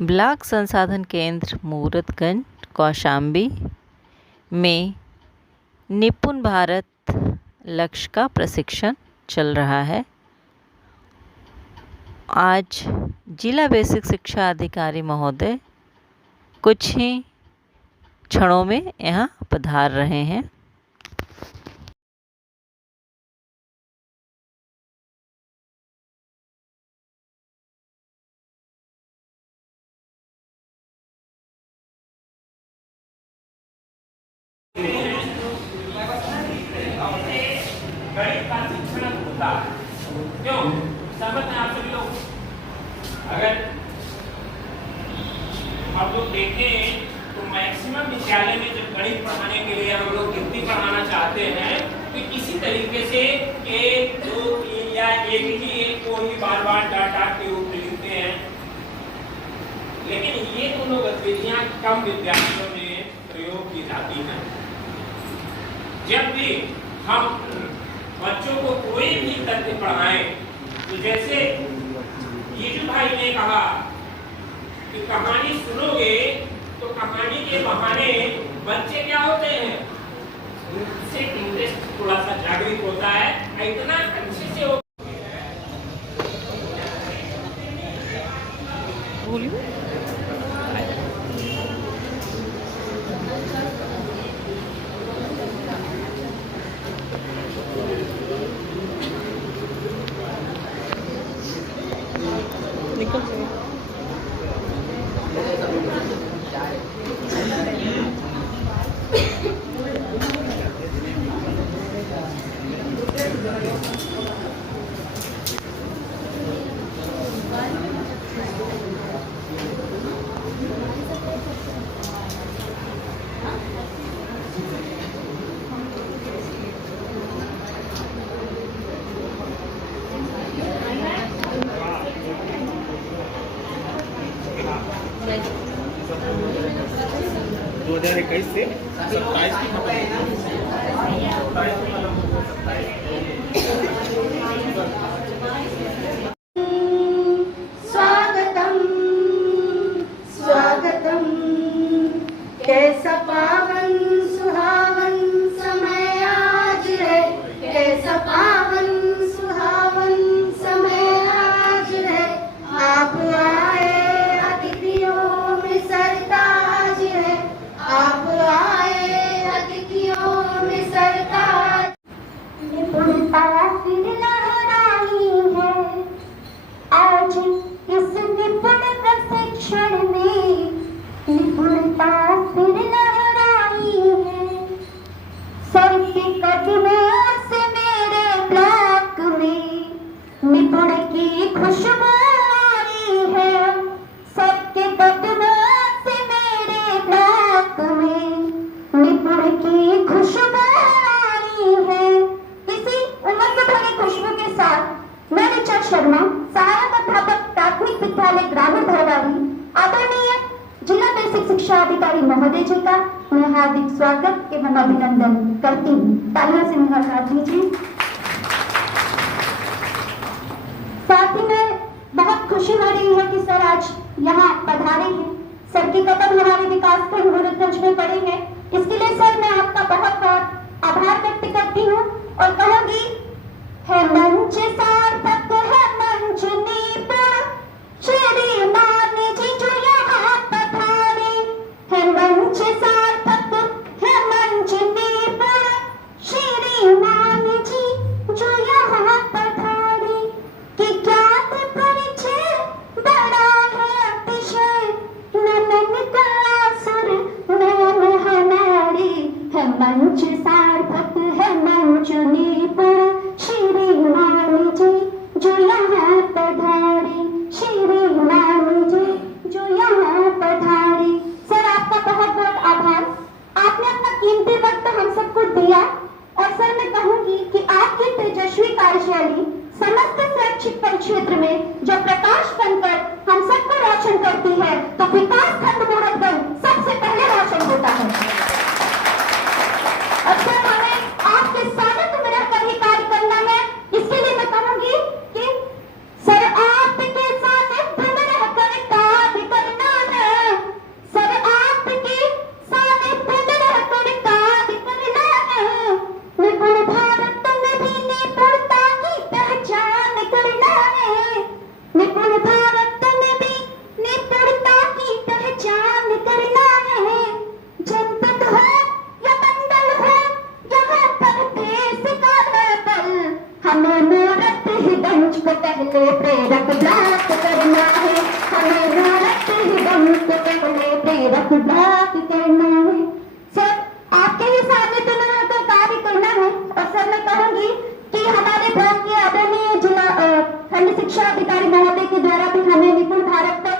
Block संसाधन केंद्र मूर्तगंज कौशाम्बी में निपुण भारत लक्ष्य का प्रशिक्षण चल रहा है। आज जिला बेसिक शिक्षा अधिकारी महोदय कुछ ही क्षणों में यहाँ पधार रहे हैं। गणित का शिक्षण होता है, क्यों सहमत हैं आप सभी लोग? अगर हम लोग देखें तो मैक्सिमम विद्यालय में जब गणित पढ़ाने के लिए हम लोग कितनी पढ़ाना चाहते हैं तो किसी तरीके से एक दो तीन या एक को ही बार बार डाट के रूप में लिखते हैं, लेकिन ये दोनों गतिविधियां कम विद्यालयों में प्रयोग की जाती हैं। जब भी हम बच्चों को कोई भी तथ्य पढ़ाएं तो जैसे यीजू भाई ने कहा कि कहानी सुनोगे तो कहानी के बहाने बच्चे क्या होते हैं, उनसे इंटरेस्ट थोड़ा सा जागृत होता है, इतना अच्छे से से 27 की स्वागतम स्वागतम, कैसा पावन सुहावन समय आज है, कैसा पावन सुहावन समय आज है। आप आए अतिथियों में सरताज है, आप आए अतिथियों में सरताज। निपुणता फिर लहराई है आज इस निपुण प्रशिक्षण में, निपुणता फिर लहराई है। सर के कदमों से मेरे ब्लॉक में निपुण की खुशबू आई है। सर के कदमों से मेरे ब्लॉक में निपुण की खुशबू आई है। इसी उमंग भरी खुशबू के साथ मैं ऋचा शर्मा, सहायक अध्यापक प्राथमिक विद्यालय ग्रामीण भरवारी, आदरणीय जिला बेसिक शिक्षा अधिकारी महोदय जी का मैं हार्दिक स्वागत एवं अभिनंदन करती हूँ। तालियों से मेरा साथ दीजिए। साथ ही में बहुत खुशी हो रही है कि सर आज यहाँ पधारे हैं। सर के कदम हमारे विकास खंड मूर्तगंज में पड़े हैं। इसके लिए सर मैं आपका बहुत बहुत आभार व्यक्त करती हूँ और कहूँगी, है मंच सार्थक है मंच निपुण, श्रीमान जी जो यहाँ पधारे। है मंच सार्थक है मंच निपुण, श्रीमान जी जो यहाँ पधारे। कि ज्ञात परिचय बड़ा है अतिशय, नमन का सुर नयन हमारे। है मंच सार्थक है मंच निपुण, श्रीमान जी जो यहाँ पधारे, श्रीमान जी जो यहाँ पधारे। सर आपका बहुत बहुत आभार, आपने अपना कीमती वक्त हम सबको दिया। और सर मैं कहूंगी कि आपकी तेजस्वी कार्यशैली समस्त शैक्षिक परिक्षेत्र में जो प्रकाश बनकर हम सबको रोशन करती है, तो विकास खंड मूर्तगंज सबसे पहले रोशन होता है। और सर हमें आपके स्वागत में रहकर ही कार्य करना है। इसके लिए मैं कहूंगी कि सर आपके सानिध्य में रहकर कार्य करना विभाग करना है। सर आपके ही सामने तो मैं तो कार्य करना है। और सर मैं कहूंगी कि हमारे ब्लॉक के आदरणीय जिला खंड शिक्षा अधिकारी महोदय के द्वारा भी हमें विपुल भारत तक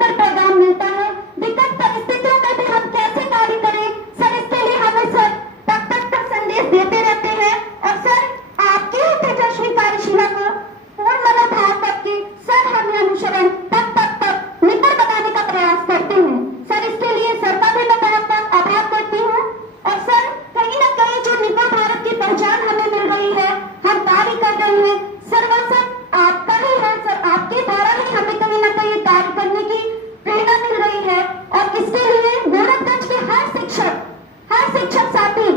पर पैगाम मिलता है। विकट परिस्थितियों में भी हम कैसे कार्य करें सर, इसके लिए हमें सर तक संदेश देते रहते हैं। और सर आपके ही तेजस्वी कार्यशीला को पूर्ण मनोभाव करके सर हमें अनुसरण तक निकट बनाने का प्रयास करते हैं। सर इसके लिए सर का भी मैं बहुत आभार करती हूँ। और सर कहीं ना कहीं जो निकट भारत की पहचान हमें मिल रही है, हम कार्य कर रहे हैं सर, वो सर आपका ही है सर, आपके द्वारा ही हमें कहीं ना कहीं कार्य करने की प्रेरणा मिल रही है। और इसके लिए गोरखगंज के हर शिक्षक साथी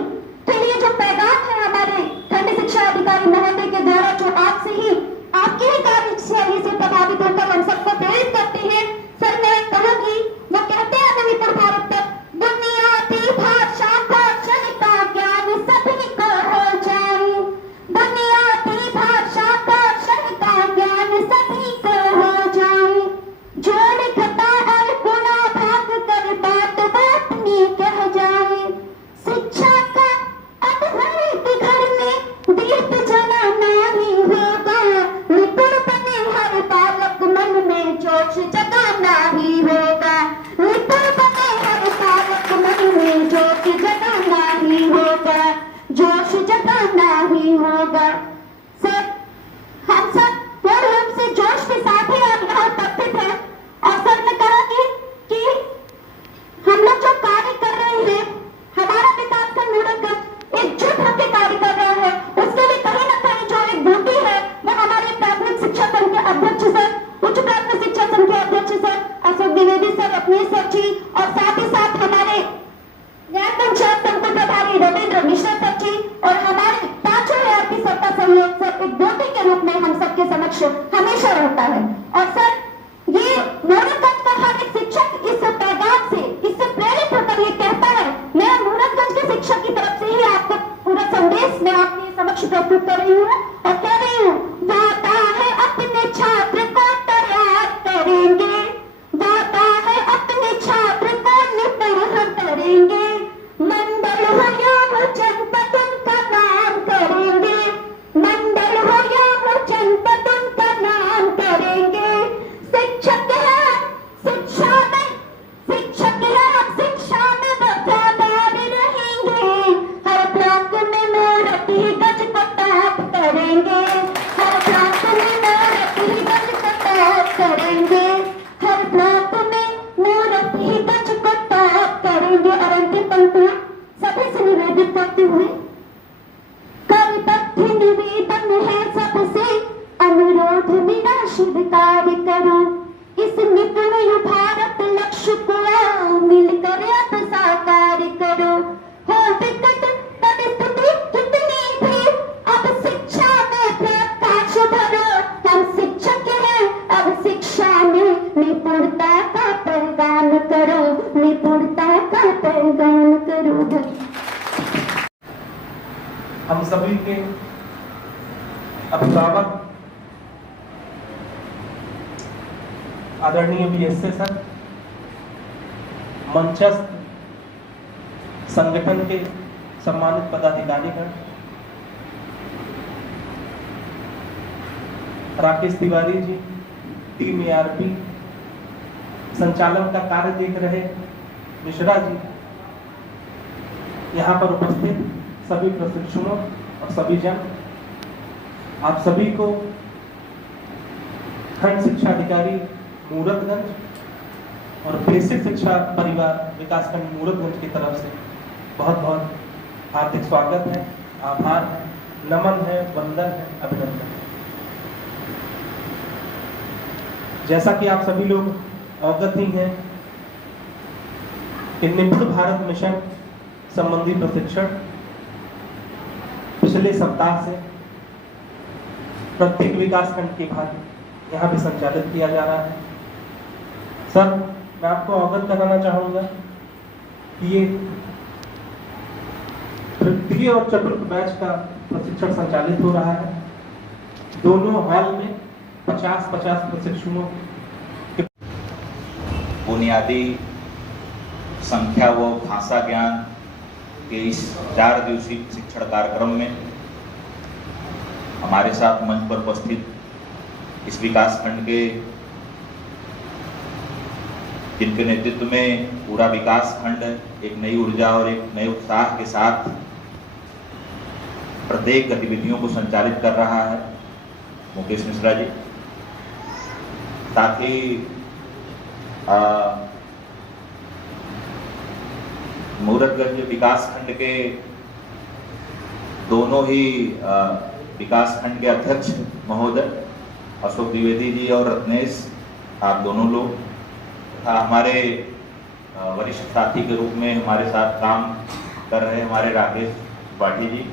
के लिए जो पैगाम है हमारे खंड शिक्षा अधिकारी महोदय के द्वारा, जो आपसे ही आपके ही कार्यशैली से प्रभावित होकर हम सबको प्रेरित करते हैं सर, मैं कहूंगी वो कहते हैं मणिपुर भारत तक दुनिया की भाषा कौशल का ज्ञान सभी को हो जाए, दुनिया की भाषा कौशल का ज्ञान सभी को हो जाए, जोड़ घटा और गुणा भाग कर बात अपनी कह जाए, शिक्षा का अब हर एक घर में दीप जलाना ही होगा, निपुण बने हर बालक मन में जोश जगाना ही होगा, निपुण बने हर बालक मन में जोश जगाना ही होगा, जोश जगाना ही होगा। सर हम सब पूर्ण रूप से जोश के साथ ही आप यहाँ उपस्थित हैं। और सर मैं कहूँगी कि हम लोग जो कार्य कर रहे हैं, हमारा विकास खंड गोरखगंज एकजुट होकर कार्य कर रहा है, उसके लिए कहीं ना कहीं जो एक ड्यूटी है वो हमारे प्राथमिक शिक्षा संघ के अध्यक्ष सर, उच्च प्राथमिक शिक्षा संघ के अध्यक्ष सर अशोक द्विवेदी सर, अपने सर जी, और साथ ही साथ हमारे गैर पंचायत संघ के प्रभारी रविंद्र मिश्रा सर जी, और हमारे पांचों की सबका सहयोग सर एक ड्यूटी के रूप में हम सबके समक्ष हमेशा रहता है। और सर ये गोरखगंज का हर एक शिक्षक इस पैगाम से, इससे प्रेरित होकर ये कहता है, मैं गोरखगंज के शिक्षक की तरफ से ही आपको पूरा संदेश मैं आपके समक्ष प्रस्तुत कर रही हूँ और कह रही हूँ, वादा है अपने छात्र को तैयार करेंगे, वादा है अपने छात्र को निपुण करेंगे, मंडल हो या हो जनपद उनका नाम करेंगे, मंडल हो या हो जनपद उनका नाम करेंगे, शिक्षक है शिक्षा में, शिक्षक है हम शिक्षा में वफादार रहेंगे, हर ब्लॉक में मूर्ति गज को टॉप करेंगे, हर ब्लॉक में मूर्ति गज को टॉप करेंगे, हर ब्लॉक में मूर्ति गज को टॉप करेंगे। और अंतिम पंक्तियां सभी से निवेदित करते हुए, करबद्ध निवेदन है सबसे, अनुरोध मेरा स्वीकार करो, इस निपुण भारत लक्ष्य को मिलकर अब साकार करो, हो विकट परिस्थिति कितनी भी अब शिक्षा में प्रकाश भरो, हम शिक्षक हैं अब शिक्षा में निपुणता का पैगाम करो, निपुणता का पैगाम करो। हम सभी के अभिभावक आदरणीय बीएसए सर, मंचस्थ संगठन के सम्मानित पदाधिकारीगण, राकेश तिवारी जी, टीम एआरपी, संचालन का कार्य देख रहे मिश्रा जी, यहाँ पर उपस्थित सभी प्रशिक्षुओं और सभी जन, आप सभी को खंड शिक्षा अधिकारी मूरतगंज और बेसिक शिक्षा परिवार विकासखंड मूरतगंज की तरफ से बहुत बहुत हार्दिक स्वागत है, आभार है, नमन है, वंदन है, अभिनंदन। जैसा कि आप सभी लोग अवगत ही हैं कि निपुण भारत मिशन संबंधी प्रशिक्षण पिछले सप्ताह से प्रत्येक विकासखंड के भाग यहाँ भी संचालित किया जा रहा है। सर मैं आपको अवगत कराना चाहूंगा कि ये तृतीय और चतुर्थ बैच का प्रशिक्षण संचालित हो रहा है। दोनों हॉल में 50-50 प्रशिक्षुओं बुनियादी संख्या व भाषा ज्ञान के इस 4 दिवसीय शिक्षण कार्यक्रम में हमारे साथ मंच पर उपस्थित इस विकास खंड के जिनके नेतृत्व में पूरा विकास खंड एक नई ऊर्जा और एक नए उत्साह के साथ प्रत्येक गतिविधियों को संचालित कर रहा है, मुकेश मिश्रा जी। साथ ही मूरतगंज विकास खंड के दोनों ही विकास खंड के अध्यक्ष महोदय अशोक द्विवेदी जी और रत्नेश, आप दोनों लोग तथा हमारे वरिष्ठ साथी के रूप में हमारे साथ काम कर रहे हमारे राकेश त्रिपाठी जी,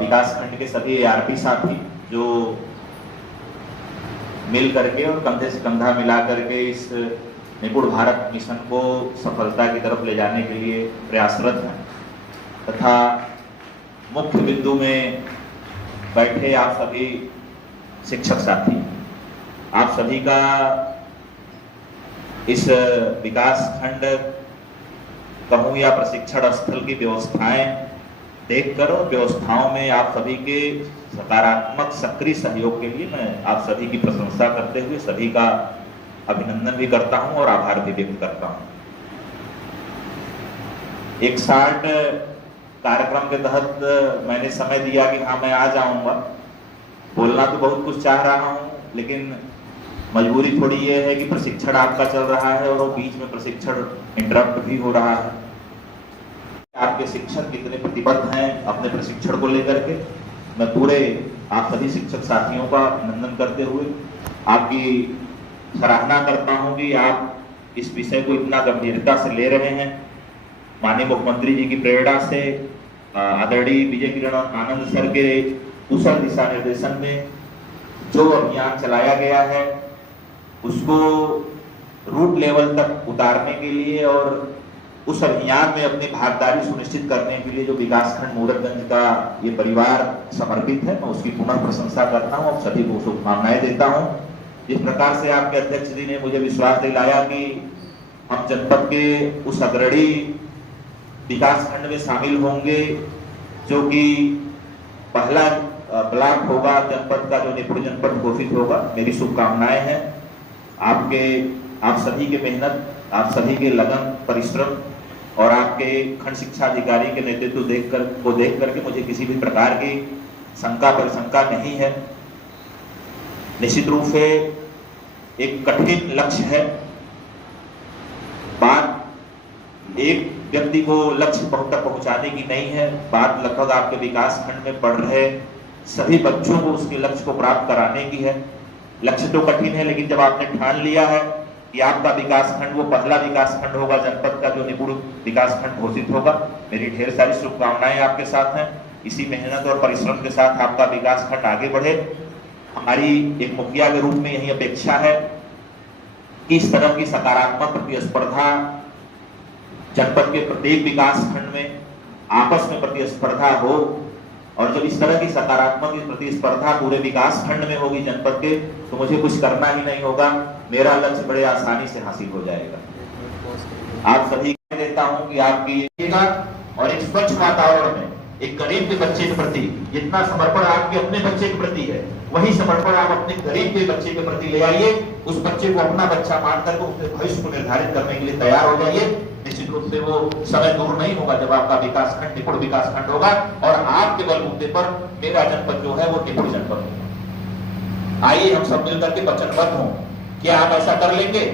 विकास खंड के सभी ARP साथी जो मिल करके और कंधे से कंधा मिला करके इस निपुण भारत मिशन को सफलता की तरफ ले जाने के लिए प्रयासरत हैं, तथा मुख्य बिंदु में बैठे आप सभी शिक्षक साथी, आप सभी का इस विकास खंड कहूँ या प्रशिक्षण स्थल की व्यवस्थाएं देखकर और व्यवस्थाओं में आप सभी के सकारात्मक सक्रिय सहयोग के लिए मैं आप सभी की प्रशंसा करते हुए सभी का अभिनंदन भी करता हूं और आभार भी व्यक्त करता हूं। एक शार्ट कार्यक्रम के तहत मैंने समय दिया कि हाँ मैं आ जाऊंगा, बोलना तो बहुत कुछ चाह रहा हूं, लेकिन मजबूरी थोड़ी ये है कि प्रशिक्षण आपका चल रहा है और वो बीच में प्रशिक्षण इंटरप्ट भी हो रहा है। आपके शिक्षक कितने प्रतिबद्ध हैं अपने प्रशिक्षण को लेकर के, मैं पूरे आप सभी शिक्षक साथियों का अभिनंदन करते हुए आपकी सराहना करता हूं कि आप इस विषय को इतना गंभीरता से ले रहे हैं। माननीय मुख्यमंत्री जी की प्रेरणा से आदरणीय विजय किरण आनंद सर के कुशल दिशा निर्देशन में जो अभियान चलाया गया है उसको रूट लेवल तक उतारने के लिए और उस अभियान में अपनी भागीदारी सुनिश्चित करने के लिए जो विकासखंड मूरतगंज का ये परिवार समर्पित है, मैं उसकी पुनः प्रशंसा करता हूँ और सभी को शुभकामनाएं देता हूँ। जिस प्रकार से आपके अध्यक्ष जी ने मुझे विश्वास दिलाया कि हम जनपद के उस अग्रणी विकासखंड में शामिल होंगे जो कि पहला ब्लॉक होगा जनपद का, जो निपुण जनपद घोषित होगा, मेरी शुभकामनाएं हैं। आप सभी के मेहनत, आप सभी के लगन, परिश्रम और आपके खंड शिक्षा अधिकारी के नेतृत्व देख करके मुझे किसी भी प्रकार की शंका परिशंका नहीं है। निश्चित रूप से एक कठिन लक्ष्य है। बात एक व्यक्ति को लक्ष्य तक पहुंचाने की नहीं है, बात लगभग आपके विकास खंड में पढ़ रहे सभी बच्चों को उसके लक्ष्य को प्राप्त कराने की है। लक्ष्य तो कठिन है, लेकिन जब आपने ठान लिया है कि आपका विकास खंड वो पहला विकास खंड होगा जनपद का जो निपुण विकास खंड घोषित होगा, मेरी ढेर सारी शुभकामनाएं आपके साथ हैं। इसी मेहनत और परिश्रम के साथ आपका विकास खंड आगे बढ़े। हमारी एक मुखिया के रूप में यही अपेक्षा है कि इस तरह की सकारात्मक प्रतिस्पर्धा जनपद के प्रत्येक विकास खंड में आपस में प्रतिस्पर्धा हो, और जब इस तरह की सकारात्मक प्रतिस्पर्धा पूरे विकास खंड में होगी जनपद के, तो मुझे कुछ करना ही नहीं होगा, मेरा लक्ष्य बड़े आसानी से हासिल हो जाएगा। आप सभी को देता हूं कि आपकी और एक स्वच्छ वातावरण में एक गरीब के बच्चे के प्रति जितना समर्पण आपके अपने बच्चे के प्रति है, वही समर्पण आप अपने गरीब के बच्चे के प्रति ले आइए। उस बच्चे को अपना बच्चा मानकर उसके भविष्य को निर्धारित करने के लिए तैयार हो जाइए। निश्चित रूप से वो समय दूर नहीं होगा जब आपका विकास खंड निपुण विकास खंड होगा और आपके बलबूते पर मेरा जनपद जो है वो निपुण जनपद होगा। आइए हम सब मिलकर के वचनबद्ध हों कि आप ऐसा कर लेंगे।